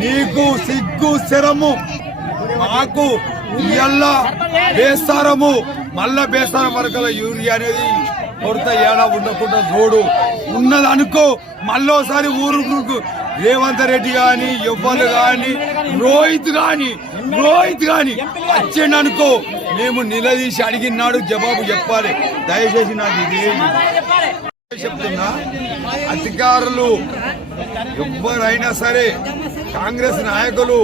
నీకు సిగ్గు శరము మాకు ఇయ్యల్ల బేస్తారము మళ్ళా బేస్తారం వరకల యూరియా అనేది కొరత ఏడా ఉండకుండా చూడు. ఉన్నది అనుకో మళ్ళోసారి ఊరు రేవంత్ రెడ్డి గాని ఎవ్వరు గాని రోహిత్ గాని రోహిత్ గాని వచ్చిండు అనుకో మేము నిలదీసి అడిగినాడు జవాబు చెప్పాలి. దయచేసి నాకు ఇదేమి చెప్తున్నా. అధికారులు ఎవ్వరైనా సరే కాంగ్రెస్ నాయకులు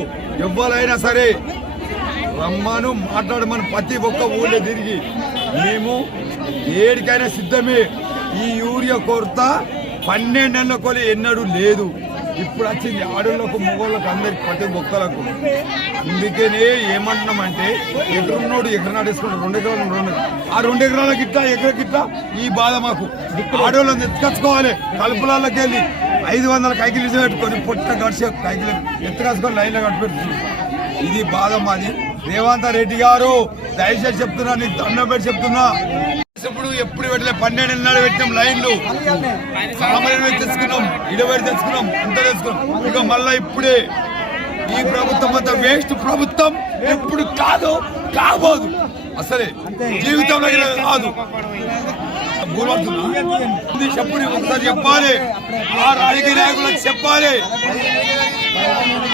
ఎవ్వరైనా సరే రమ్మను మాట్లాడమని ప్రతి ఒక్క ఊళ్ళో తిరిగి మేము ఏడికైనా సిద్ధమే. ఈ యూరియా కొరత పన్నెండు నెలల కొలి ఎన్నడూ లేదు. ఇప్పుడు వచ్చింది ఆడోళ్ళకు మొగోళ్ళకు అందరికి ప్రతి ఒక్కలకు అందుకనే ఏమంటున్నామంటే ఎకరున్నోడు ఎకర నాటేసుకుంటాడు? రెండు ఎకరాలు రెండు ఆ రెండు ఎకరాల గిట్ట ఎకర గిట్ట ఈ బాధ మాకు. ఆడోళ్ళని ఎత్తుకొచ్చుకోవాలి. కలుపులకి వెళ్ళి ఐదు వందల కైకిలు పెట్టుకొని పొట్ట గడిచే కైకిలు ఎత్తుకొచ్చుకొని లైన్లో కట్టిపెడుతున్నారు ఇది బాధ మాది. రేవంత్ రెడ్డి గారు దయచేసి చెప్తున్నా నీకు దండం పెట్టి చెప్తున్నా. ఇప్పుడు ఎప్పుడు పెట్టలే? పన్నెండు నెలలు పెట్టినాం లైన్లు. సామాన్య తెచ్చుకున్నాం ఇడబడి తెచ్చుకున్నాం అంత తెచ్చుకున్నాం. ఇక మళ్ళా ఇప్పుడే ఈ ప్రభుత్వం అంతా వేస్ట్ ప్రభుత్వం ఎప్పుడు కాదు కాబోదు. అసలే జీవితంలో కాదు. చెప్పుడు ఒకసారి చెప్పాలి. ఆ రాజకీయ నాయకులకు చెప్పాలి.